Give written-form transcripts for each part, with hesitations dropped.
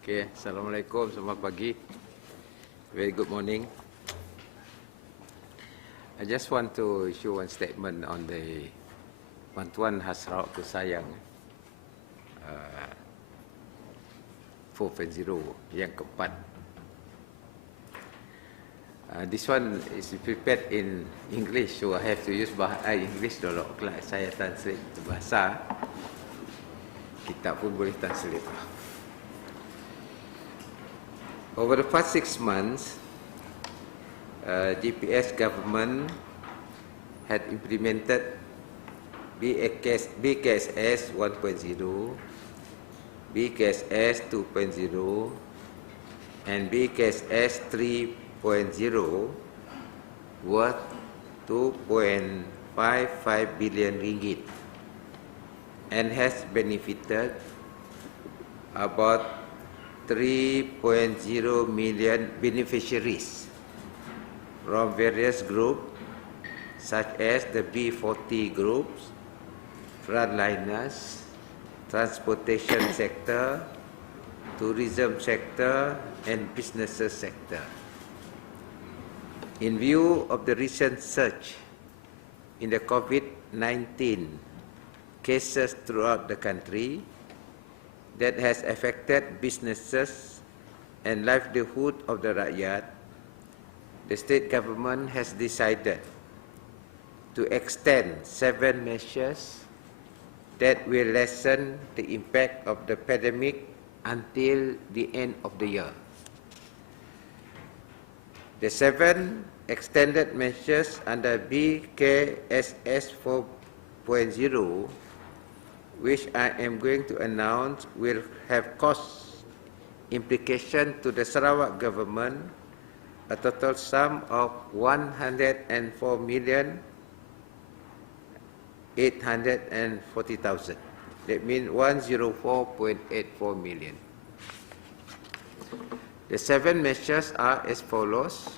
Okay, Assalamualaikum, selamat pagi. Very good morning. I just want to issue one statement on the bantuan khas Sarawak ke Sayang 4.0 yang keempat. This one is prepared in English, so I have to use bahasa English dulu. Kalau saya translate ke bahasa, kita pun boleh translate. Over the past 6 months, GPS government had implemented BKSS 1.0, BKSS 2.0, and BKSS 3.0 worth 2.55 billion ringgit and has benefited about 3.0 million beneficiaries from various groups such as the B40 groups, frontliners, transportation sector, tourism sector, and businesses sector. In view of the recent surge in the COVID-19 cases throughout the country, that has affected businesses and livelihood of the rakyat, the state government has decided to extend 7 measures that will lessen the impact of the pandemic until the end of the year. The 7 extended measures under BKSS 4.0, which I am going to announce, will have cost implication to the Sarawak government, a total sum of 104,840,000. That means 104.84 million. The 7 measures are as follows: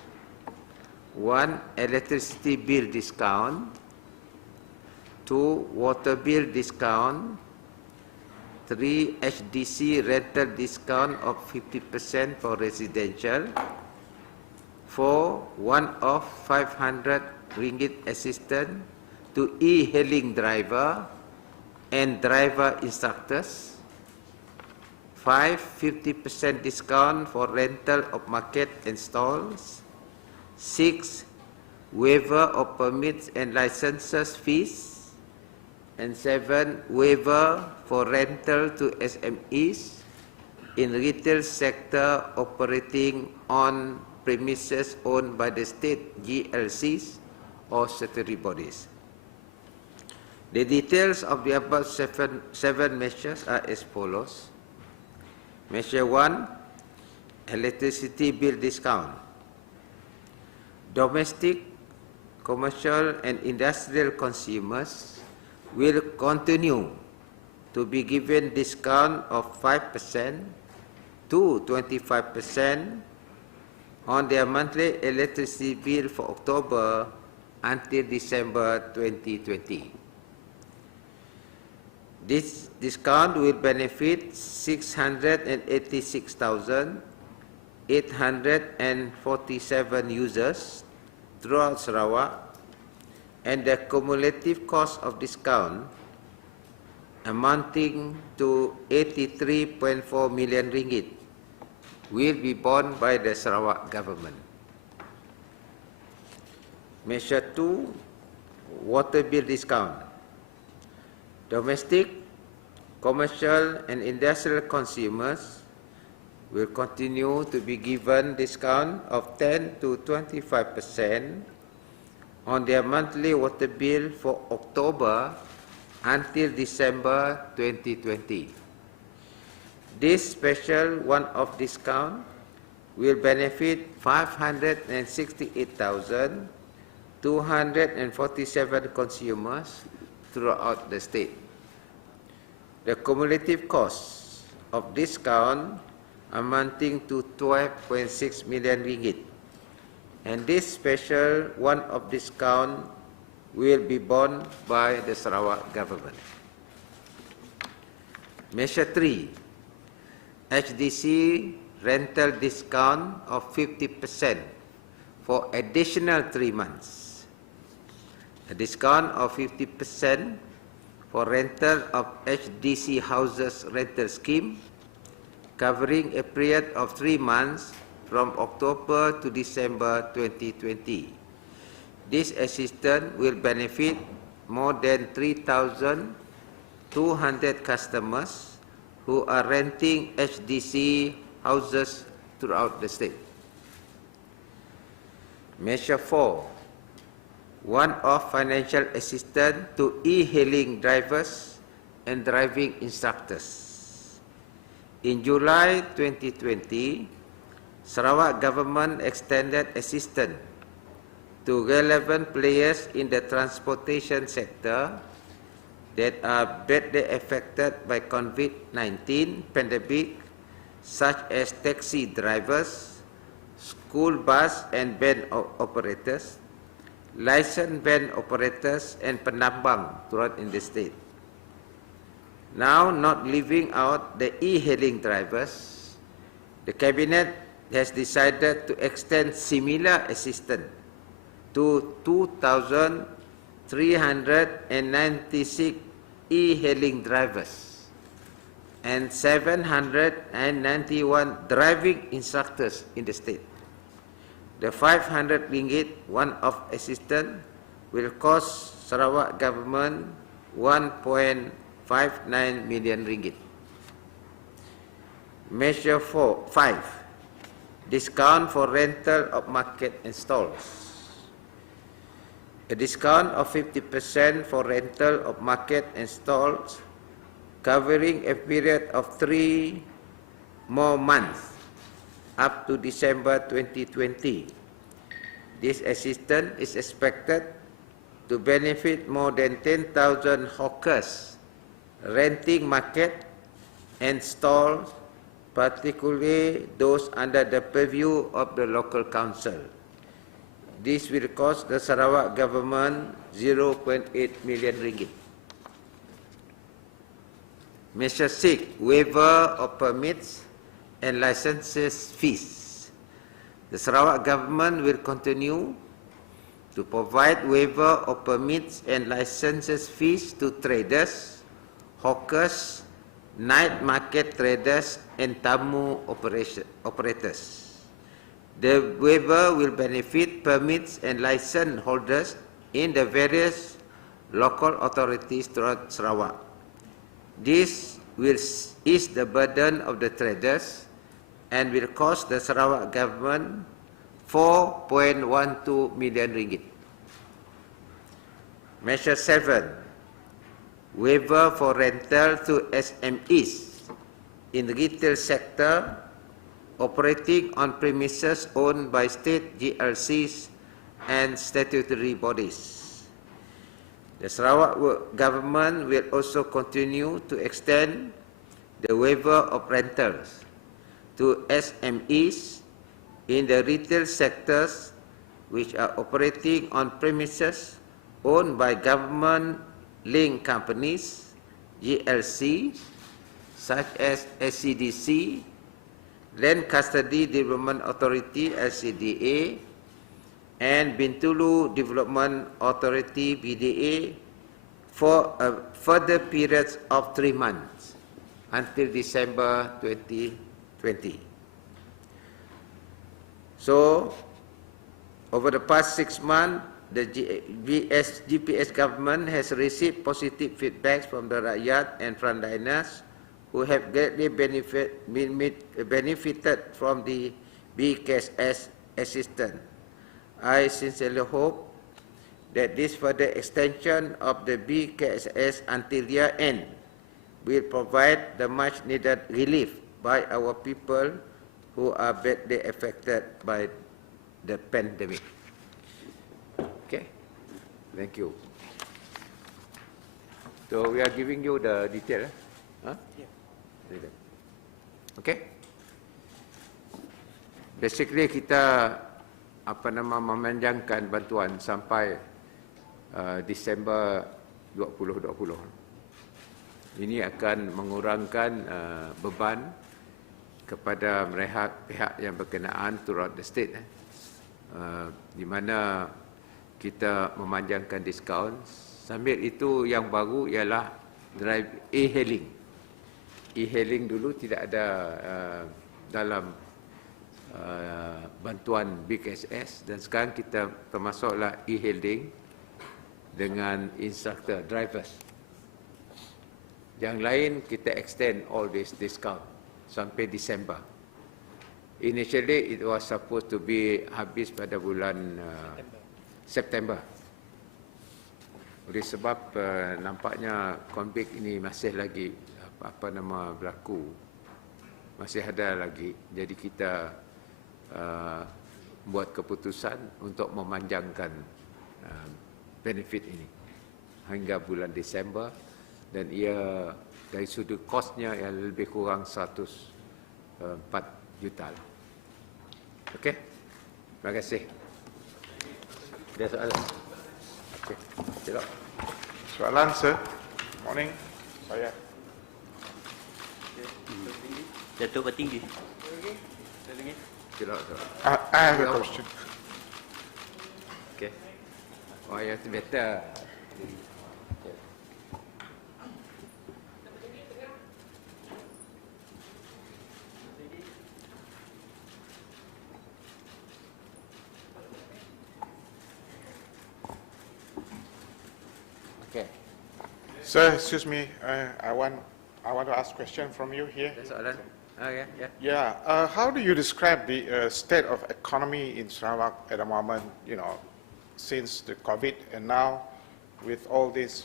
1. Electricity bill discount. 2. Water bill discount. 3. HDC rental discount of 50% for residential. 4. One-off 500 ringgit assistance to e-hailing driver and driver instructors. 5. 50% discount for rental of market and stalls. 6. Waiver of permits and licenses fees. And 7. Waiver for rental to SMEs in retail sector operating on premises owned by the state GLCs or statutory bodies. The details of the above 7 measures are as follows. Measure 1, electricity bill discount. Domestic, commercial and industrial consumers will continue to be given discount of 5% to 25% on their monthly electricity bill for October until December 2020. This discount will benefit 686,847 users throughout Sarawak, and the cumulative cost of discount amounting to 83.4 million ringgit will be borne by the Sarawak government. Measure 2, water bill discount. Domestic, commercial and industrial consumers will continue to be given discount of 10 to 25% on their monthly water bill for October until December 2020. This special one-off discount will benefit 568,247 consumers throughout the state. The cumulative cost of discount amounting to 12.6 million ringgit. And this special one-off discount will be borne by the Sarawak government. Measure 3, HDC rental discount of 50% for additional 3 months. A discount of 50% for rental of HDC houses rental scheme covering a period of 3 months from October to December 2020. This assistance will benefit more than 3,200 customers who are renting HDC houses throughout the state. Measure 4. One-off financial assistance to e-hailing drivers and driving instructors. In July 2020, Sarawak government extended assistance to relevant players in the transportation sector that are badly affected by COVID-19 pandemic, such as taxi drivers, school bus and van operators, licensed van operators and penambang throughout in the state. Now, not leaving out the e-hailing drivers, the Cabinet has decided to extend similar assistance to 2,396 e-hailing drivers and 791 driving instructors in the state. The 500 ringgit one-off assistance will cost Sarawak government 1.59 million ringgit. Measure 5. Discount for rental of market and stalls. A discount of 50% for rental of market and stalls covering a period of 3 more months up to December 2020. This assistance is expected to benefit more than 10,000 hawkers renting market and stalls, particularly those under the purview of the local council. This will cost the Sarawak government 0.8 million ringgit. Measure 6. Waiver of permits and licenses fees. The Sarawak government will continue to provide waiver of permits and licenses fees to traders, hawkers, night market traders and tamu operators. The waiver will benefit permits and license holders in the various local authorities throughout Sarawak. This will ease the burden of the traders and will cost the Sarawak government 4.12 million ringgit. Measure 7. Waiver for rental to SMEs in the retail sector operating on premises owned by state GLCs and statutory bodies. The Sarawak government will also continue to extend the waiver of rentals to SMEs in the retail sectors which are operating on premises owned by government-linked companies, GLC, such as SCDC, Land Custody Development Authority LCDA and Bintulu Development Authority BDA for a further period of 3 months until December 2020. So, over the past 6 months, the GPS government has received positive feedback from the rakyat and frontliners who have greatly benefited from the Bkss assistance. I sincerely hope that this further extension of the Bkss until year end will provide the much needed relief by our people who are badly affected by the pandemic. Okay, thank you. So we are giving you the detail. Huh? Yeah. Okay. Basically kita memanjangkan bantuan sampai Disember 2020. Ini akan mengurangkan beban kepada pihak yang berkenaan throughout the state, di mana kita memanjangkan diskaun. Sambil itu yang baru ialah drive e-hailing. E-hailing dulu tidak ada dalam bantuan Bkss, dan sekarang kita termasuklah e-hailing dengan instructor drivers. Yang lain kita extend all this discount sampai Disember. Initially it was supposed to be habis pada bulan September. Oleh sebab nampaknya konflik ini masih lagi berlaku, masih ada lagi. Jadi kita buat keputusan untuk memanjangkan benefit ini hingga bulan Disember, dan ia dari sudut kosnya yang lebih kurang 104 juta. Okey, terima kasih. Ada soalan? Okey, silakan. Soalan, sir. Morning. Saya. Datuk Petinggi. Silakan. I have a question. Okey. Oh, ya, better. Okay. Sir, excuse me. I want to ask a question from you here. Ada soalan? Yeah. Yeah. How do you describe the state of economy in Sarawak at the moment? You know, since the COVID and now, with all these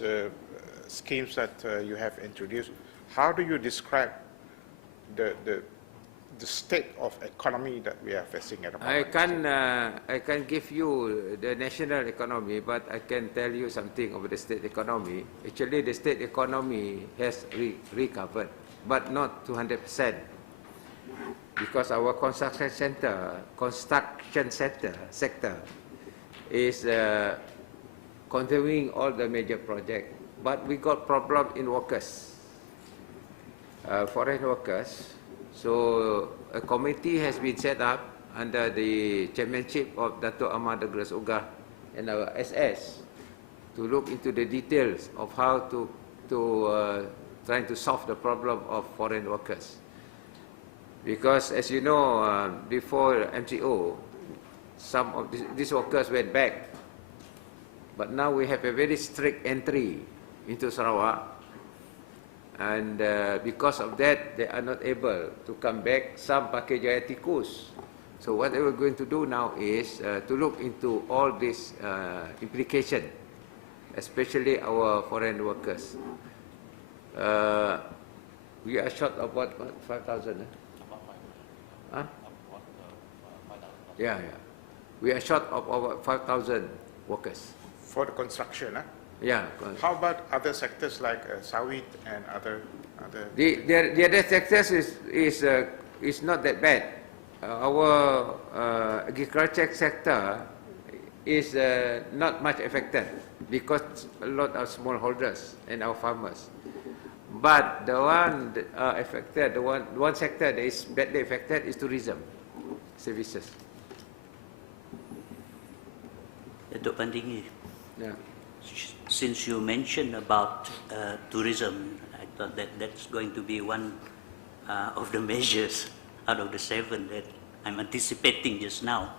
schemes that you have introduced, how do you describe the state of economy that we are facing at the moment? I can give you the national economy, but I can tell you something about the state economy. Actually, the state economy has recovered, but not 200%, because our construction sector is continuing all the major projects, but we got problem in workers, foreign workers. So a committee has been set up under the chairmanship of Dato' Ahmad Douglas Ogah and our SS to look into the details of how to trying to solve the problem of foreign workers. Because as you know, before MCO, some of these workers went back, but now we have a very strict entry into Sarawak. And because of that, they are not able to come back. Some pakai jaya tikus. So what they were going to do now is to look into all this implication, especially our foreign workers. We are short of what 5,000? Huh? Yeah. We are short of over 5,000 workers. For the construction, huh? Yeah. How about other sectors like sawit and other? The other sectors is not that bad. Our agriculture sector is not much affected because a lot of smallholders and our farmers. But the one affected, the one sector that is badly affected is tourism services. Datuk Petinggi. Yeah. Since you mentioned about tourism, I thought that that's going to be one of the measures out of the 7 that I'm anticipating just now.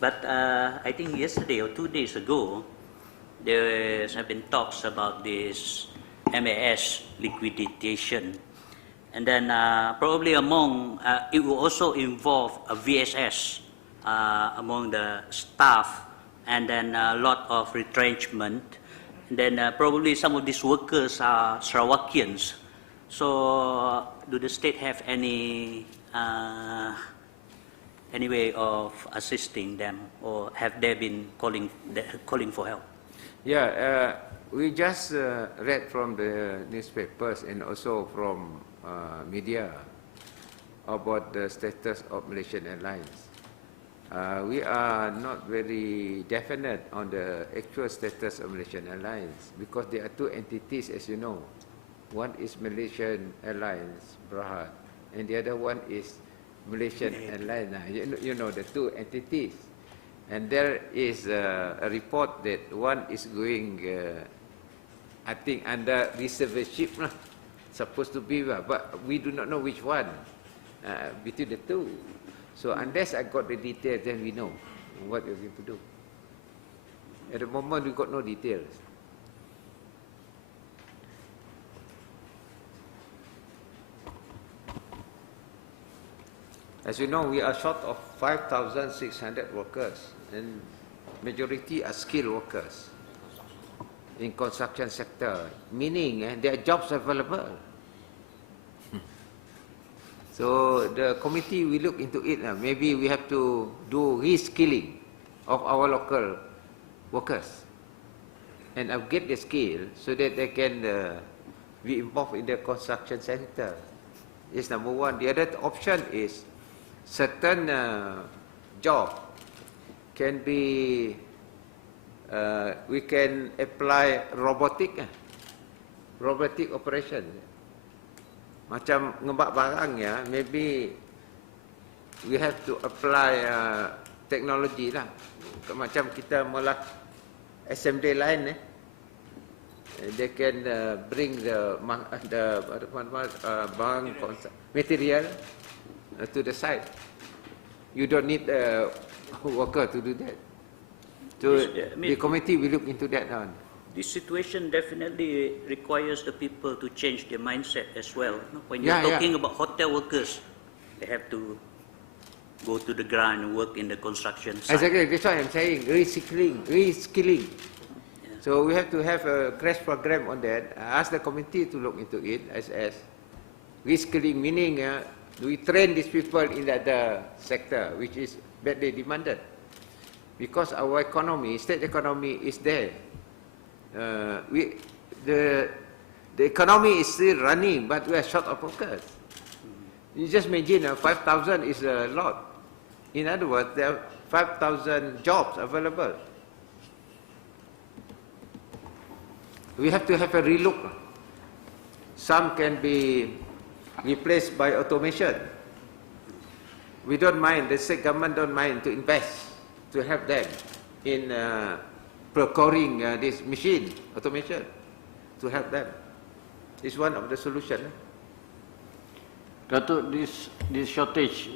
But I think yesterday or 2 days ago, there have been talks about this MAS liquidation. And then probably among, it will also involve a VSS among the staff, and then a lot of retrenchment. And then probably some of these workers are Sarawakians. So do the state have any way of assisting them, or have they been calling for help? Yeah, we just read from the newspapers and also from media about the status of Malaysian Airlines. We are not very definite on the actual status of Malaysian Airlines because there are 2 entities, as you know. One is Malaysian Airlines, Berhad, and the other one is Malaysian Airlines. You know the two entities. And there is a report that one is going, I think, under receivership, supposed to be, but we do not know which one between the two. So unless I got the details, then we know what we're going to do. At the moment, we got no details. As you know, we are short of 5,600 workers, and majority are skilled workers in construction sector, meaning there are jobs available. So the committee will look into it. Maybe we have to do reskilling of our local workers and upgrade the skill so that they can be involved in the construction sector. It's number one. The other option is certain job can be, we can apply robotic operation. Macam ngebak barang ya, maybe we have to apply technology lah. Macam kita mula assembly line they can bring the barang material to the site. You don't need a worker to do that. So the committee will look into that now. This situation definitely requires the people to change their mindset as well. When you're talking about hotel workers, they have to go to the ground and work in the construction site. Exactly, that's what I'm saying, reskilling. Yeah. So we have to have a crash program on that. I ask the committee to look into it as reskilling, meaning we train these people in that sector which is badly demanded. Because our economy, state economy is there. The economy is still running, but we are short of workers. You just imagine 5,000 is a lot. In other words, there are 5,000 jobs available. We have to have a relook. Some can be replaced by automation. We don't mind, the state government don't mind to invest to help them in procuring this machine, automation, to help them. It's one of the solutions. Datuk, this shortage,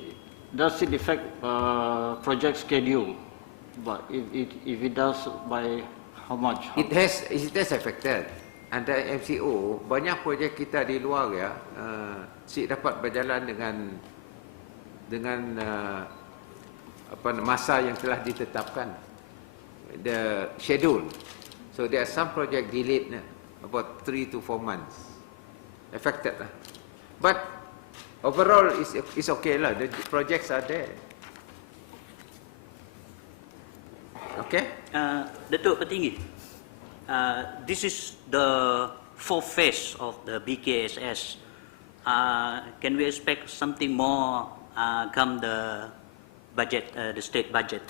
does it affect project schedule? But if it does, by how much? It has affected. Under MCO, banyak projek kita di luar ya, dapat berjalan dengan masa yang telah ditetapkan, the schedule. So there are some project delayed about 3 to 4 months affected. But overall it's okay lah. The projects are there. Okay? Datuk Petinggi, this is the fourth phase of the BKSS. Can we expect something more come the budget, the state budget?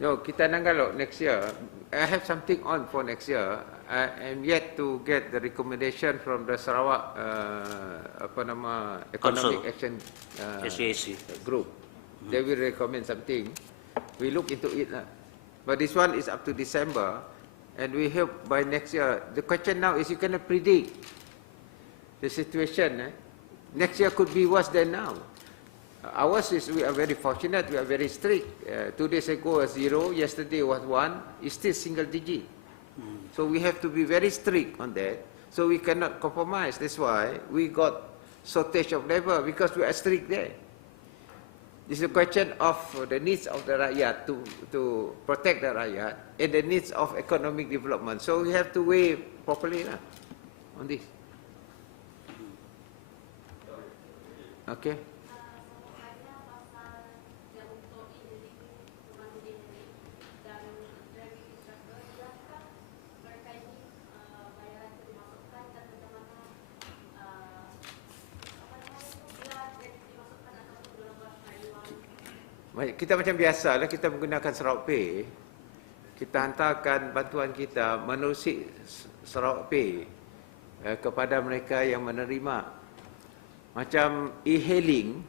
No, kita nanggalo next year. I have something on for next year. I am yet to get the recommendation from the Sarawak Economic Action Group. They will recommend something. We look into it lah. But this one is up to December, and we hope by next year. The question now is you cannot predict the situation. Next year could be worse than now. Ours is, we are very fortunate, we are very strict. 2 days ago was 0, yesterday was 1, it's still single digit. So we have to be very strict on that. So we cannot compromise. That's why we got shortage of labor, because we are strict there. It's a question of the needs of the rakyat to protect the rakyat and the needs of economic development. So we have to weigh properly on this. Okay. Kita macam biasalah, kita menggunakan Sarawak Pay. Kita hantarkan bantuan kita menerusi Sarawak Pay kepada mereka yang menerima. Macam e-hailing,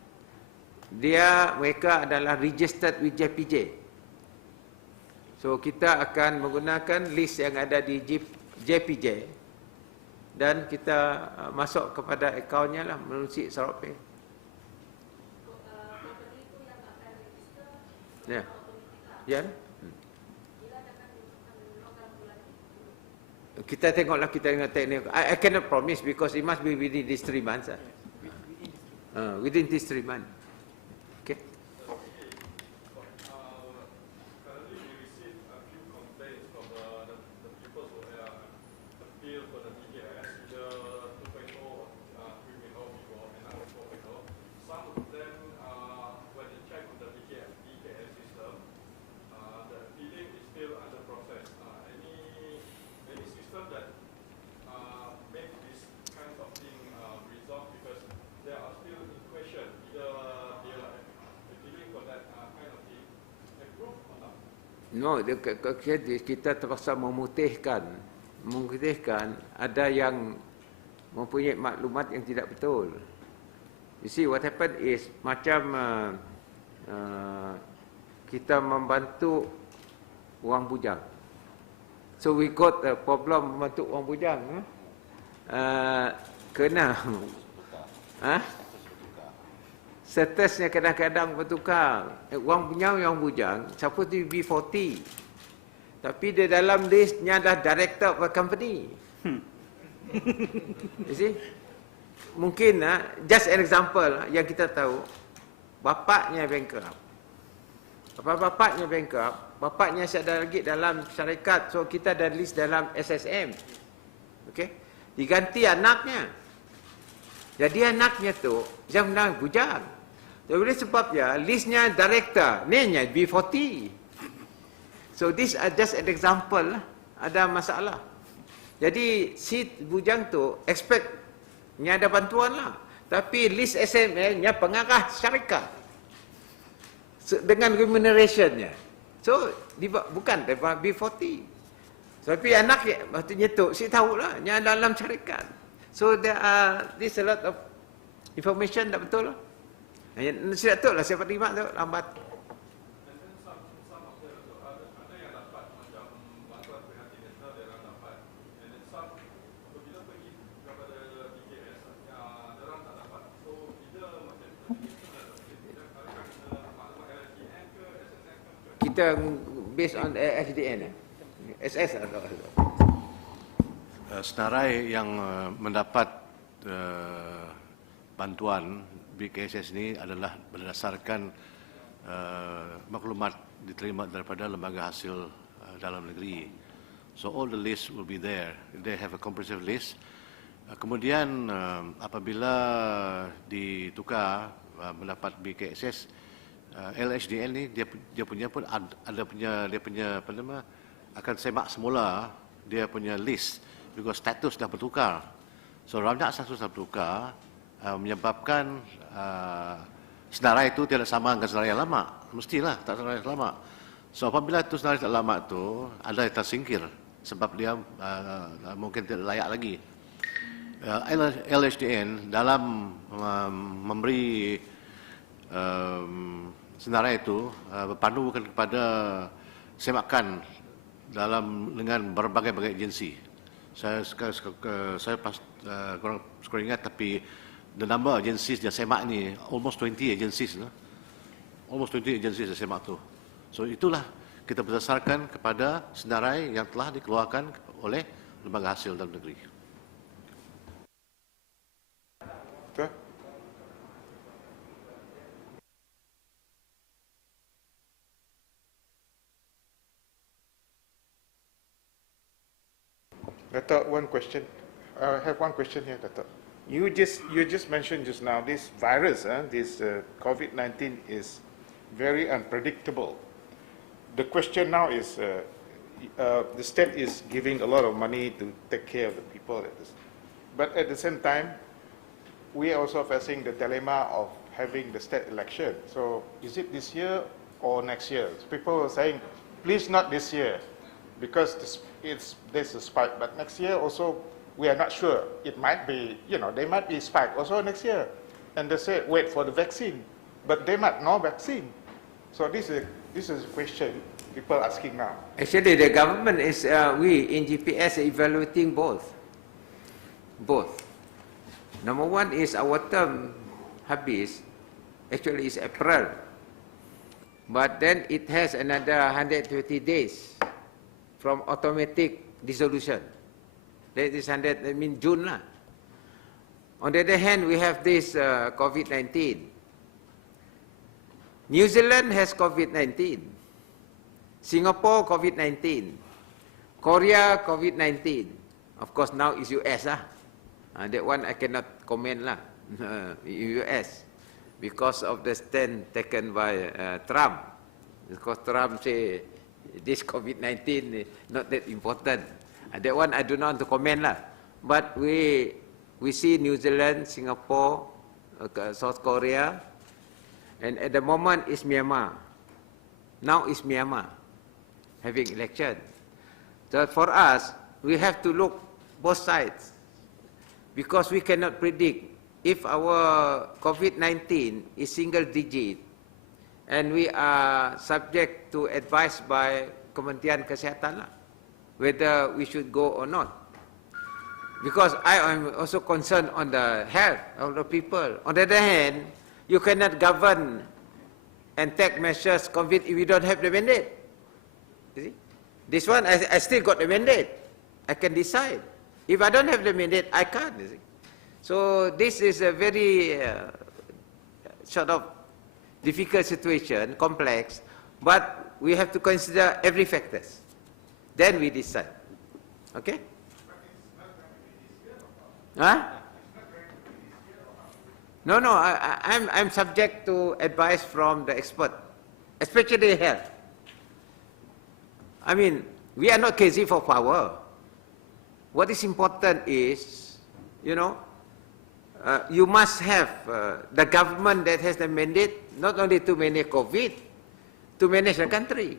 mereka adalah registered with JPJ. So kita akan menggunakan list yang ada di JPJ dan kita masuk kepada akaunnya lah melalui Sarawak. Ya. Ya. Kita tengoklah, kita tengok teknik. I cannot promise because it must be within these 3 months. Within these 3 months. Okay. Currently, we receive a few complaints from the people who appeal for the BKS, either 2.0 or 3.0 before and now 4.0. Some of them, when they check on the BKS system, the appealing is still under process. Any system that make this kind of thing resolved, because there are still in question either they are appealing for that kind of thing approved or not. No, kita terpaksa memutihkan ada yang mempunyai maklumat yang tidak betul. You see, what happened is macam kita membantu wang bujang. So we got a problem membantu wang bujang. Kena statusnya kadang-kadang bertukar. Wang bujang supposed to be 40. Tapi dia dalam listnya dah director of a company. You see? Mungkin just an example yang kita tahu, bapaknya bankrupt. Bapaknya bankrupt, bapaknya ada lagi dalam syarikat, so kita ada list dalam SSM. Okey? Diganti anaknya. Jadi anaknya tu jangan bujang. Oleh sebabnya listnya director, ninya B40. So this are just an example lah. Ada masalah. Jadi si bujang tu expect nya ada bantuan lah. Tapi list SML nya pengarah syarikat. Dengan remunerationnya. So bukan daripada B40. Tapi anak maksudnya tu si tahulah nya dalam syarikat. So there are this a lot of information tak betul lah. Tidak betul lah siapa terima tu lambat. Kita based on SDN SS atau senarai yang mendapat bantuan BKSS ini adalah berdasarkan maklumat diterima daripada lembaga hasil dalam negeri. So all the list will be there. They have a comprehensive list. Kemudian apabila ditukar mendapat BKSS, LHDN ni dia punya pun ada punya dia punya apa nama akan semak semula dia punya list because status dah bertukar. So rancangan status dah bertukar menyebabkan senarai itu tidak sama dengan senarai yang lama. Mestilah tak senarai yang lama. So apabila itu senarai yang lama itu ada yang tersingkir sebab dia mungkin tidak layak lagi. LHDN dalam memberi senarai itu berpandu bukan kepada semakan dengan berbagai-bagai agensi. Saya kurang ingat, tapi the number of agencies dia semak ni almost 20 agencies, almost 20 agencies dia semak tu. So itulah kita berdasarkan kepada senarai yang telah dikeluarkan oleh lembaga hasil dalam negeri. Dato', one question. I have one question here, Dato'. You just mentioned just now this virus, this COVID-19 is very unpredictable. The question now is, the state is giving a lot of money to take care of the people, but at the same time, we are also facing the dilemma of having the state election. So, is it this year or next year? So people are saying, please not this year, because there's a spike. But next year also, we are not sure. It might be, there might be a spike also next year. And they say, wait for the vaccine. but they might no vaccine. So this is a question people are asking now. Actually, the government is, we in GPS are evaluating both. Number one is our term habis, actually is April. But then it has another 120 days from automatic dissolution. That is 100, I mean June lah. On the other hand, we have this COVID-19. New Zealand has COVID-19. Singapore, COVID-19. Korea, COVID-19. Of course, now is US lah. That one I cannot comment lah. US. Because of the stand taken by Trump. Because Trump say this COVID-19 is not that important. That one I do not want to comment lah. But we see New Zealand, Singapore, South Korea, and at the moment is Myanmar. Now is Myanmar having election. So for us, we have to look both sides because we cannot predict if our COVID-19 is single digit and we are subject to advice by Kementerian Kesihatan lah, whether we should go or not. Because I am also concerned on the health of the people. On the other hand, you cannot govern and take measures COVID if you don't have the mandate. You see? This one, I still got the mandate. I can decide. If I don't have the mandate, I can't. You see? So this is a very sort of difficult situation, complex, but we have to consider every factors. Then we decide. Okay? Huh? No, I'm subject to advice from the expert, especially health. I mean, we are not crazy for power. What is important is, you know, you must have the government that has the mandate not only to manage COVID, to manage the country,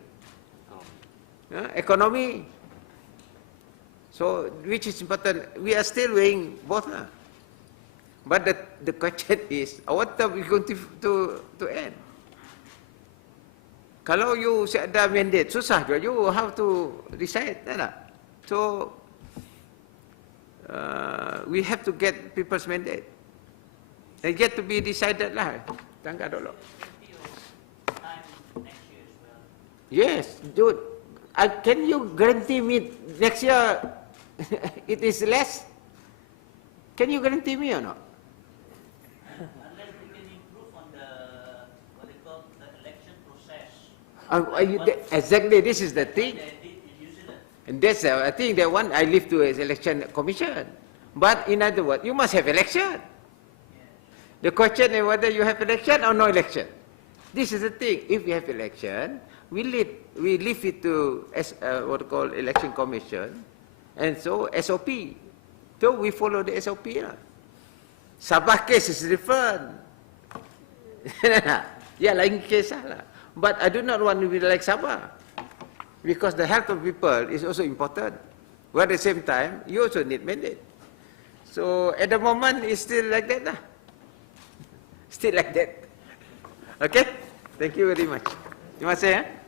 economy. So, which is important. We are still weighing both. But the question is, what are we going to end? Kalau you ada mandate, susah juga. You have to decide. So, we have to get people's mandate. They get to be decided lah. Tangga dulu. Yes, dude. Can you guarantee me next year it is less? Can you guarantee me or not? Unless we can improve on the, what they call the election process. Exactly, this is the thing. And that's, I think that one I leave to an election commission. But in other words, you must have election. The question is whether you have election or no election. This is the thing. If we have election, we leave it to what we call election commission, and so SOP. So we follow the SOP. Sabah case is different. Yeah, lain case lah. But I do not want to be like Sabah, because the health of people is also important. But at the same time, you also need mandate. So at the moment, it's still like that lah. Still like that. Okay? Thank you very much. Terima kasih.